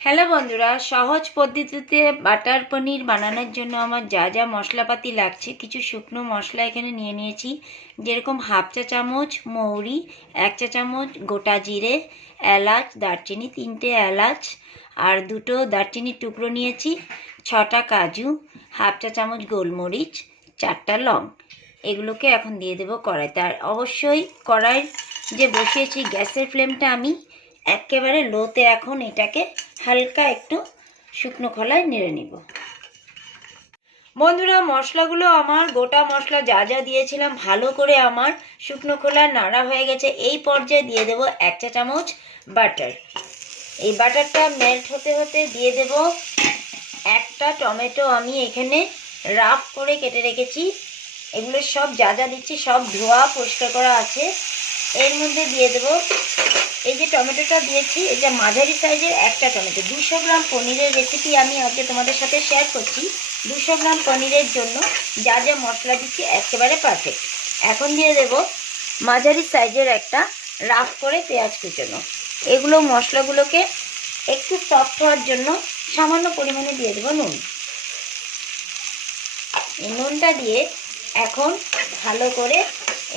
Hello বন্ধুরা, সহজ পদ্ধতিতে বাটার পনির বানানোর জন্য আমার যা যা মশলাপাতি লাগছে, কিছু শুকনো মশলা এখানে নিয়ে নিয়েছি। যেরকম হাফ চা চামচ মৌরি, এক চা চামচ গোটা জিরে, এলাচ, দারচিনি, তিনটে এলাচ, আর দুটো দারচিনির টুকরো নিয়েছি, ছটা কাজু, হাফ চা চামচ গোলমরিচ, চারটা লং। এগুলোকে এখন দিয়ে দেবো কড়াইতে। আর অবশ্যই কড়াই যে বসিয়েছি গ্যাসের ফ্লেমটা আমি একেবারে লোতে এখন এটাকে হালকা একটু শুকনো খোলায় নেড়ে নিব। বন্ধুরা, মশলাগুলো আমার, গোটা মশলা যা যা দিয়েছিলাম, ভালো করে আমার শুকনো খোলা নাড়া হয়ে গেছে। এই পর্যায়ে দিয়ে দেব এক চা চামচ বাটার। এই বাটারটা মেল্ট হতে হতে দিয়ে দেব একটা টমেটো আমি এখানে রাফ করে কেটে রেখেছি। এগুলো সব যা যা দিচ্ছি সব ধোয়া পরিষ্কার করা আছে। এর মধ্যে দিয়ে দেব। এই যে টমেটোটা দিয়েছি এটা মাঝারি সাইজের একটা টমেটো। দুশো গ্রাম পনিরের রেসিপি আমি আজকে তোমাদের সাথে শেয়ার করছি। দুশো গ্রাম পনিরের জন্য যা যা মশলা দিচ্ছি একেবারে পারফেক্ট এখন দিয়ে দেব মাঝারি সাইজের একটা রাফ করে পেঁয়াজ কুচোনো। এগুলো মশলাগুলোকে একটু সফট হওয়ার জন্য সামান্য পরিমাণে দিয়ে দেবো নুন। নুনটা দিয়ে এখন ভালো করে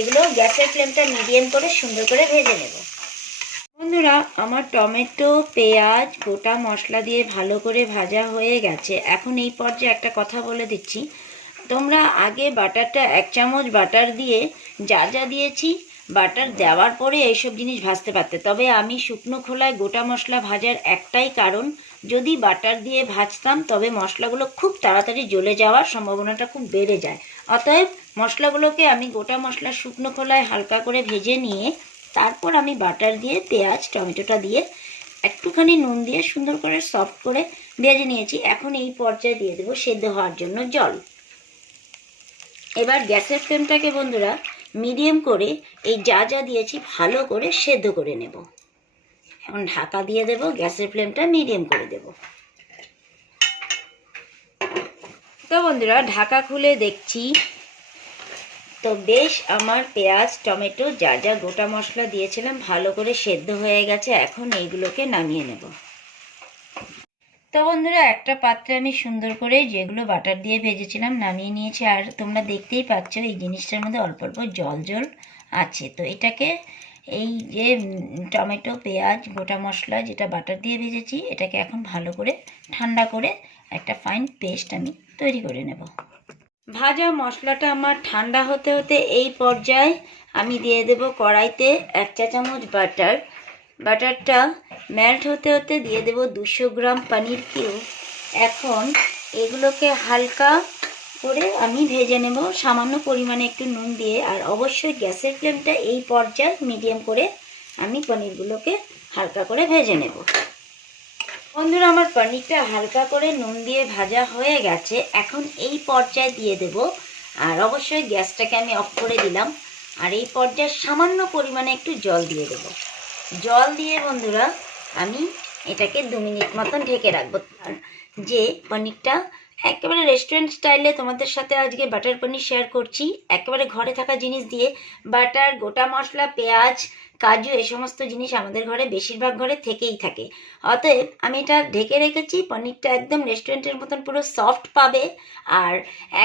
এগুলো গ্যাসের ফ্লেমটা মিডিয়াম করে সুন্দর করে ভেজে নেব। বন্ধুরা, আমার টমেটো, পেঁয়াজ, গোটা মশলা দিয়ে ভালো করে ভাজা হয়ে গেছে। এখন এই পর্যায়ে একটা কথা বলে দিচ্ছি। তোমরা আগে বাটারটা এক চামচ বাটার দিয়ে, যা যা দিয়েছি, বাটার দেওয়ার পরে এইসব জিনিস ভাজতে পারতে। তবে আমি শুকনো খোলায় গোটা মশলা ভাজার একটাই কারণ যদি বাটার দিয়ে ভাজতাম, তবে মশলাগুলো খুব তাড়াতাড়ি জ্বলে যাওয়ার সম্ভাবনাটা খুব বেড়ে যায়। অতএব মশলাগুলোকে আমি গোটা মশলা শুকনো খোলায় হালকা করে ভেজে নিয়ে, তারপর আমি বাটার দিয়ে পেঁয়াজ, টমেটোটা দিয়ে একটুখানি নুন দিয়ে সুন্দর করে সফট করে ভেজে নিয়েছি। এখন এই পর্যায়ে দিয়ে দেবো সেদ্ধ হওয়ার জন্য জল। এবার গ্যাসের ফ্লেমটাকে বন্ধুরা মিডিয়াম করে এই যা যা দিয়েছি ভালো করে সেদ্ধ করে নেব। এখন ঢাকা দিয়ে দেব, গ্যাসের ফ্লেমটা মিডিয়াম করে দেব। তো বন্ধুরা, ঢাকা খুলে দেখছি। তো বেশ, আমার পেঁয়াজ, টমেটো, যা যা গোটা মশলা দিয়েছিলাম, ভালো করে সেদ্ধ হয়ে গেছে, এখন এইগুলোকে নামিয়ে নেব। তো বন্ধুরা, একটা পাত্রে আমি সুন্দর করে যেগুলো বাটার দিয়ে ভেজেছিলাম, নামিয়ে নিয়েছি, আর তোমরা দেখতেই পাচ্ছ, এই জিনিসটার মধ্যে অল্প অল্প জল জল আছে। তো এটাকে এই যে টমেটো, পেঁয়াজ, গোটা মশলা যেটা বাটার দিয়ে ভেজেছি, এটাকে এখন ভালো করে ঠান্ডা করে একটা ফাইন পেস্ট আমি তৈরি করে নেব। ভাজা মশলাটা আমার ঠান্ডা হতে হতে এই পর্যায়ে আমি দিয়ে দেব কড়াইতে এক চা চামচ বাটার। বাটারটা মেল্ট হতে হতে দিয়ে দেব দুশো গ্রাম পানির কিউব এখন এগুলোকে হালকা করে আমি ভেজে নেব। সামান্য পরিমাণে একটু নুন দিয়ে আর অবশ্যই গ্যাসের ফ্লেমটা এই পর্যায়ে মিডিয়াম করে আমি পনিরগুলোকে হালকা করে ভেজে নেব। বন্ধুরা, আমার পনিরটা হালকা করে নুন দিয়ে ভাজা হয়ে গেছে। এখন এই পর্যায়ে দিয়ে দেব। আর অবশ্যই গ্যাসটাকে আমি অফ করে দিলাম। আর এই পর্যায়ে সামান্য পরিমাণে একটু জল দিয়ে দেব। জল দিয়ে বন্ধুরা, আমি এটাকে দু মিনিট মতন ঢেকে রাখব। যে পনিরটা একেবারে রেস্টুরেন্ট স্টাইলে তোমাদের সাথে আজকে বাটার পনির শেয়ার করছি। একেবারে ঘরে থাকা জিনিস দিয়ে বাটার গোটা মশলা, পেঁয়াজ, কাজু এই সমস্ত জিনিস আমাদের ঘরে বেশিরভাগ ঘরে থেকেই থাকে। অতএব আমি এটা ঢেকে রেখেছি পনিরটা একদম রেস্টুরেন্টের মতন পুরো সফট পাবে। আর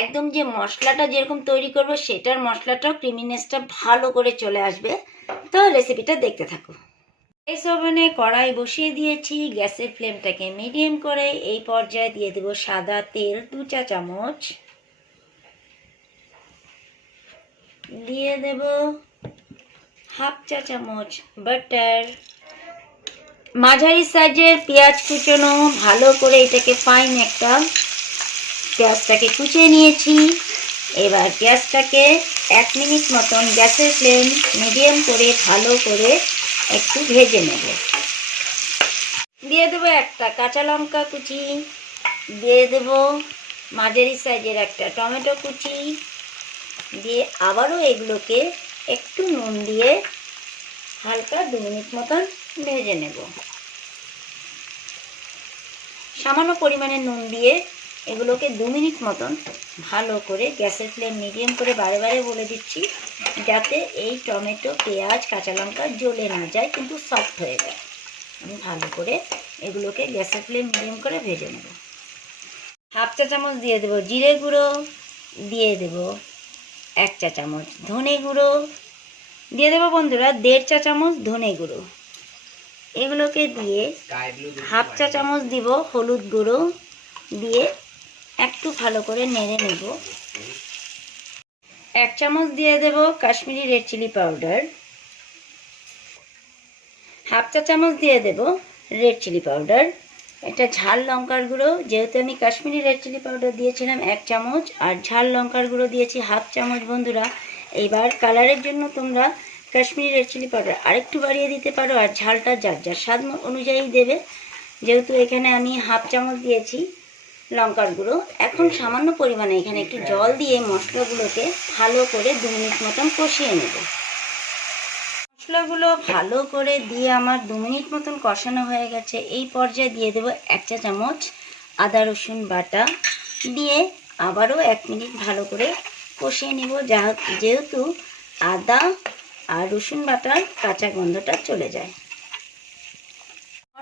একদম যে মশলাটা যেরকম তৈরি করব, সেটার মশলাটাও ক্রিমিনেসটা ভালো করে চলে আসবে। তো রেসিপিটা দেখতে থাকো। এই ওভেনে কড়াই বসিয়ে দিয়েছি, গ্যাসের ফ্লেমটাকে মিডিয়াম করে এই পর্যায়ে দিয়ে দেব সাদা তেল, দু চা চামচ। দিয়ে দেব হাফ চা চামচ বাটার। মাঝারি সাইজের পেঁয়াজ কুচোনো, ভালো করে এটাকে ফাইন একটা পেঁয়াজটাকে কুচিয়ে নিয়েছি। এবার পেঁয়াজটাকে এক মিনিট মতন গ্যাসের ফ্লেম মিডিয়াম করে ভালো করে একটু ভেজে নেব। দিয়ে দেবো একটা কাঁচা লঙ্কা কুচি, দিয়ে দেব মাঝারি সাইজের একটা টমেটো কুচি, দিয়ে আবারও এগুলোকে একটু নুন দিয়ে হালকা দু মিনিট মতন ভেজে নেব। সামান্য পরিমাণে নুন দিয়ে এগুলোকে দু মিনিট মতন ভালো করে গ্যাসের ফ্লেম মিডিয়াম করে বারে বারে বলে দিচ্ছি। যাতে এই টমেটো পেঁয়াজ কাঁচা লঙ্কা জ্বলে না যায় কিন্তু সফট হয়ে যায়। আমি ভালো করে এগুলোকে গ্যাসের ফ্লেম মিডিয়াম করে ভেজে নেব। হাফ চা চামচ দিয়ে দেবো জিরে গুঁড়ো দিয়ে দেবো এক চা চামচ ধনে গুঁড়ো দিয়ে দেবো বন্ধুরা দেড় চা চামচ ধনে গুঁড়ো। এগুলোকে দিয়ে হাফ চা চামচ দিব হলুদ গুঁড়ো দিয়ে একটু ভালো করে নেড়ে নেব। এক চামচ দিয়ে দেব Kashmiri red chilli powder. Half চা চামচ দিয়ে দেব রেড চিলি পাউডার। একটা ঝাল লঙ্কার গুঁড়ো, যেহেতু আমি কাশ্মীরি রেড চিলি পাউডার দিয়েছিলাম এক চামচ, আর ঝাল লঙ্কার গুঁড়ো দিয়েছি হাফ চামচ বন্ধুরা। এইবার কালারের জন্য তোমরা কাশ্মীরি রেড চিলি পাউডার আরেকটু বাড়িয়ে দিতে পারো, আর ঝালটা যার যার স্বাদ অনুযায়ী দেবে। যেহেতু এখানে আমি হাফ চামচ দিয়েছি লঙ্কার গুঁড়ো। এখন সামান্য পরিমাণে এখানে একটু জল দিয়ে মশলাগুলোকে ভালো করে দু মিনিট মতন কষিয়ে নেব। মশলাগুলো ভালো করে দিয়ে আমার দু মিনিট মতন কষানো হয়ে গেছে। এই পর্যায়ে দিয়ে দেবো এক চা চামচ আদা রসুন বাটা। দিয়ে আবারও এক মিনিট ভালো করে কষিয়ে নিব। যেহেতু আদা আর রসুন বাটার কাঁচা গন্ধটা চলে যায়।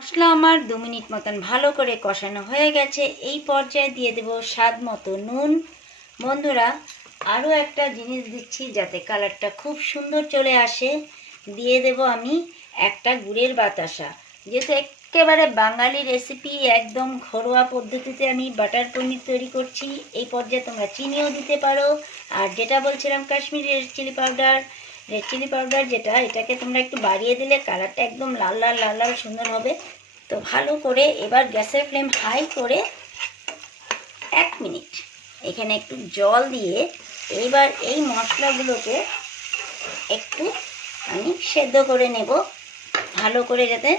মশলা আমার দু মিনিট মতন ভালো করে কষানো হয়ে গেছে। এই পর্যায়ে দিয়ে দেব স্বাদ মতো নুন। বন্ধুরা আরও একটা জিনিস দিচ্ছি যাতে কালারটা খুব সুন্দর চলে আসে। দিয়ে দেব আমি একটা গুড়ের বাতাসা। যেহেতু একেবারে বাঙালি রেসিপি একদম ঘরোয়া পদ্ধতিতে আমি বাটার পনির তৈরি করছি। এই পর্যায়ে তোমরা চিনিও দিতে পারো। আর যেটা বলছিলাম Kashmiri red chilli powder red chilli powder যেটা, এটাকে তোমরা একটু বাড়িয়ে দিলে কালারটা একদম লাল লাল লাল লাল সুন্দর হবে। তো ভালো করে এবার গ্যাসের ফ্লেম হাই করে এক মিনিট এখানে একটু জল দিয়ে এইবার এই মশলাগুলোকে একটু আমি সেদ্ধ করে নেব ভালো করে যাতে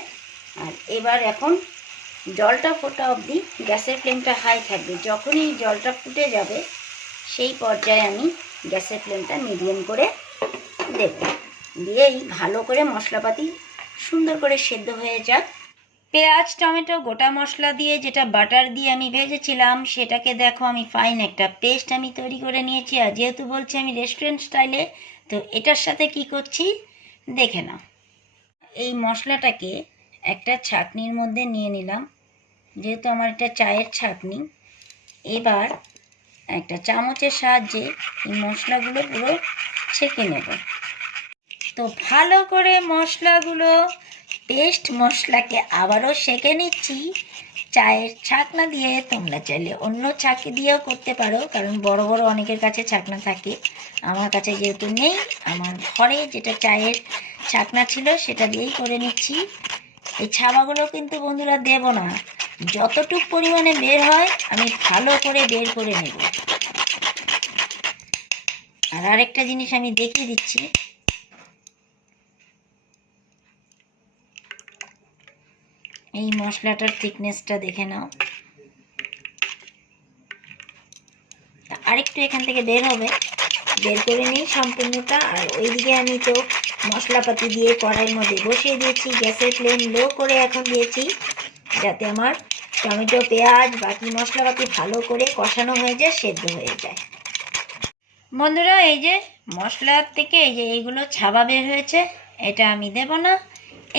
আর এবার এখন জলটা ফোটা অবধি গ্যাসের ফ্লেমটা হাই থাকবে। যখনই জলটা ফুটে যাবে সেই পর্যায়ে আমি গ্যাসের ফ্লেমটা মিডিয়াম করে দেব। দিয়েই ভালো করে মশলাপাতি সুন্দর করে সেদ্ধ হয়ে যাক। পেঁয়াজ, টমেটো, গোটা মশলা দিয়ে যেটা বাটার দিয়ে আমি ভেজেছিলাম, সেটাকে দেখো আমি ফাইন একটা পেস্ট আমি তৈরি করে নিয়েছি। আর যেহেতু বলছি আমি রেস্টুরেন্ট স্টাইলে তো এটার সাথে কি করছি? দেখে নাও। এই মশলাটাকে একটা ছাকনির মধ্যে নিয়ে নিলাম। যেহেতু আমার এটা চায়ের ছাকনি, এবার একটা চামচের সাহায্যে এই মশলাগুলো পুরো ছেঁকে নেব। তো ভালো করে মশলাগুলো পেস্ট মশলাকে আবারও সেঁকে নিচ্ছি। চায়ের ছাকনা দিয়ে তোমরা চাইলে অন্য ছাঁকি দিয়েও করতে পারো, কারণ বড় বড় অনেকের কাছে ছাকনা থাকে। আমার কাছে যেহেতু নেই, আমার ঘরে যেটা চায়ের ছাকনা ছিল সেটা দিয়েই করে নিচ্ছি। এই ছাবাগুলো কিন্তু বন্ধুরা দেব না। যতটুক পরিমাণে বের হয়, আমি ভালো করে বের করে নেব। আর আরেকটা জিনিস আমি দেখিয়ে দিচ্ছি। এই মশলাটার থিকনেসটা দেখে নাও। আরেকটু এখান থেকে বের হবে। বের করে নিই সম্পূর্ণটা। আর ওইদিকে আমি তো মশলাপাতি দিয়ে কড়াইয়ের মধ্যে বসিয়ে দিয়েছি। গ্যাসের ফ্লেম লো করে এখন দিয়েছি। যাতে আমার টমেটো, পেঁয়াজ, বাকি মশলাপাতি ভালো করে কষানো হয়ে যায়, সেদ্ধ হয়ে যায়। বন্ধুরা, এই যে মশলার থেকে এই যে এইগুলো ছাবা বের হয়েছে, এটা আমি দেব না।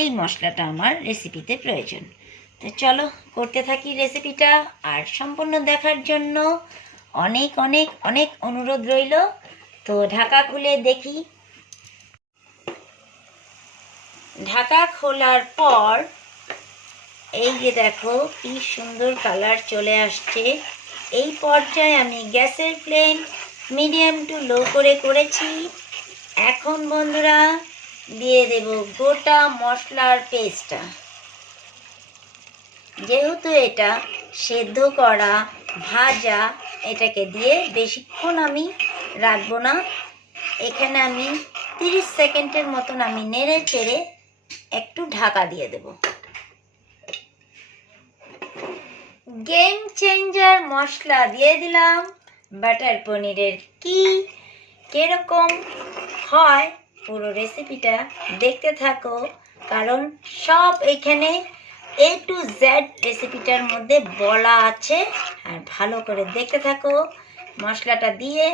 এই মশলাটা আমার রেসিপিতে প্রয়োজন। তো চলো করতে থাকি রেসিপিটা আর সম্পূর্ণ দেখার জন্য অনেক অনেক অনেক অনুরোধ রইল। তো ঢাকা খুলে দেখি। ঢাকা খোলার পর এই যে দেখো কি সুন্দর কালার চলে আসছে। এই পর্যায়ে আমি গ্যাসের ফ্লেম মিডিয়াম টু লো করে করেছি। এখন বন্ধুরা দিয়ে দেব গোটা মশলার পেস্টটা যেহেতু এটা সেদ্ধ করা ভাজা, এটাকে দিয়ে বেশিক্ষণ আমি রাখব না। এখানে আমি তিরিশ সেকেন্ডের মতন আমি নেড়ে চেড়ে একটু ঢাকা দিয়ে দেব। গেম চেঞ্জার মশলা দিয়ে দিলাম। বাটার পনিরের কি, কীরকম হয় পুরো রেসিপিটা দেখতে থাকো, কারণ সব এখানে এ টু জেড রেসিপিটার মধ্যে বলা আছে। আর ভালো করে দেখতে থাকো, মশলাটা দিয়ে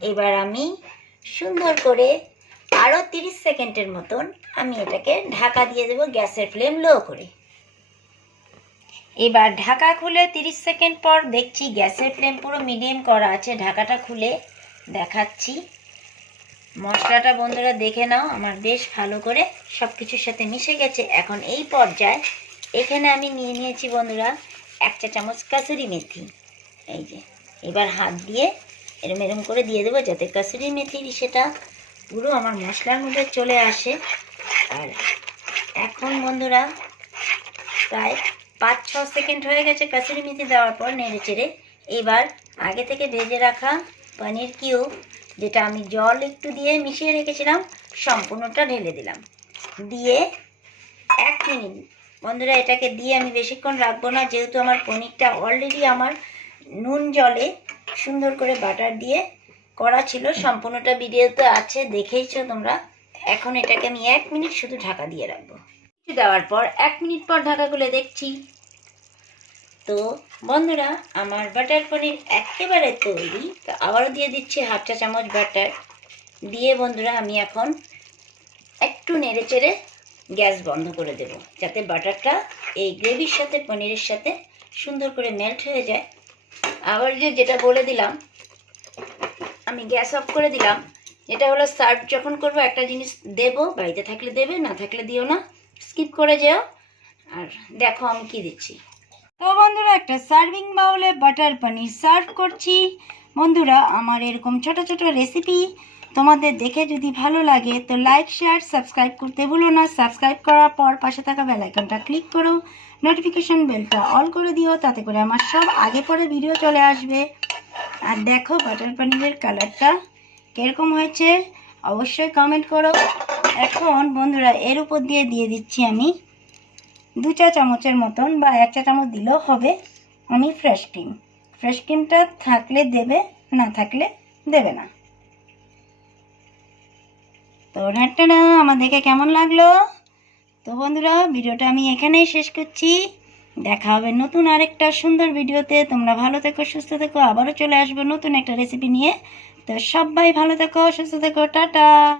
এবার আমি সুন্দর করে আরও তিরিশ সেকেন্ডের মতন আমি এটাকে ঢাকা দিয়ে দেবো গ্যাসের ফ্লেম লো করে। এবার ঢাকা খুলে 30 সেকেন্ড পর দেখছি গ্যাসের ফ্লেম পুরো মিডিয়াম করা আছে। ঢাকাটা খুলে দেখাচ্ছি। মশলাটা বন্ধুরা দেখে নাও, আমার বেশ ভালো করে সব কিছুর সাথে মিশে গেছে। এখন এই পর্যায়ে এখানে আমি নিয়ে নিয়েছি বন্ধুরা এক চা চামচ কাসুরি মেথি। এই যে, এবার হাত দিয়ে এরম এরম করে দিয়ে দেবো যাতে কাসুরি মেথির সেটা পুরো আমার মশলার মধ্যে চলে আসে। আর এখন বন্ধুরা প্রায় পাঁচ ছ সেকেন্ড হয়ে গেছে কাসুরি মেথি দেওয়ার পর নেড়ে চেড়ে। এবার আগে থেকে ভেজে রাখা পনির কিউব যেটা আমি জল একটু দিয়ে মিশিয়ে রেখেছিলাম, সম্পূর্ণটা ঢেলে দিলাম। দিয়ে এক মিনিট, বন্ধুরা, এটাকে দিয়ে আমি বেশিক্ষণ রাখব না, যেহেতু আমার পনিরটা অলরেডি আমার নুন জলে সুন্দর করে বাটার দিয়ে করা ছিল। সম্পূর্ণটা ভিডিওতে আছে, দেখেইছো তোমরা। এখন এটাকে আমি এক মিনিট শুধু ঢাকা দিয়ে রাখব। দেওয়ার পর এক মিনিট পর ঢাকা খুলে দেখছি। তো বন্ধুরা, আমার বাটার পনির একেবারে তৈরি। তো আবারও দিয়ে দিচ্ছি হাফ চা চামচ বাটার দিয়ে বন্ধুরা, আমি এখন একটু নেড়ে চেড়ে গ্যাস বন্ধ করে দেব, যাতে বাটারটা এই গ্রেভির সাথে, পনিরের সাথে সুন্দর করে মেল্ট হয়ে যায়। আবার যে যেটা বলে দিলাম, আমি গ্যাস অফ করে দিলাম, এটা হলো সার্ভ যখন করব, একটা জিনিস দেব, বাড়িতে থাকলে দেবে, না থাকলে দিও না স্কিপ করে যেও। আর দেখো আমি কি দিচ্ছি। তো বন্ধুরা, একটা সার্ভিং বাউলে বাটার পনির সার্ভ করছি। বন্ধুরা, আমার এরকম ছোট ছোট রেসিপি তোমাদের দেখে যদি ভালো লাগে, তো লাইক শেয়ার সাবস্ক্রাইব করতে ভুলো না। সাবস্ক্রাইব করার পর পাশে থাকা বেল আইকনটা ক্লিক করো। নোটিফিকেশান বেলটা অল করে দিও, তাতে করে আমার সব আগে পরে ভিডিও চলে আসবে। আর দেখো বাটার পনিরের কালারটা কীরকম হয়েছে, অবশ্যই কমেন্ট করো। এখন বন্ধুরা, এর উপর দিয়ে দিয়ে দিচ্ছি আমি দু চা চামচের মতন বা এক চা চামচ দিলেও হবে। আমি ফ্রেশ ক্রিম ফ্রেশ ক্রিমটা থাকলে দেবে, না থাকলে দেবে না। তো একটা আমার দেখে কেমন লাগল? তো বন্ধুরা, ভিডিওটা আমি এখানেই শেষ করছি। দেখা হবে নতুন আরেকটা সুন্দর ভিডিওতে। তোমরা ভালো থেকো, সুস্থ থেকো। আবারও চলে আসব নতুন একটা রেসিপি নিয়ে। তো সবাই ভালো থেকো, সুস্থ থেকো। টাটা!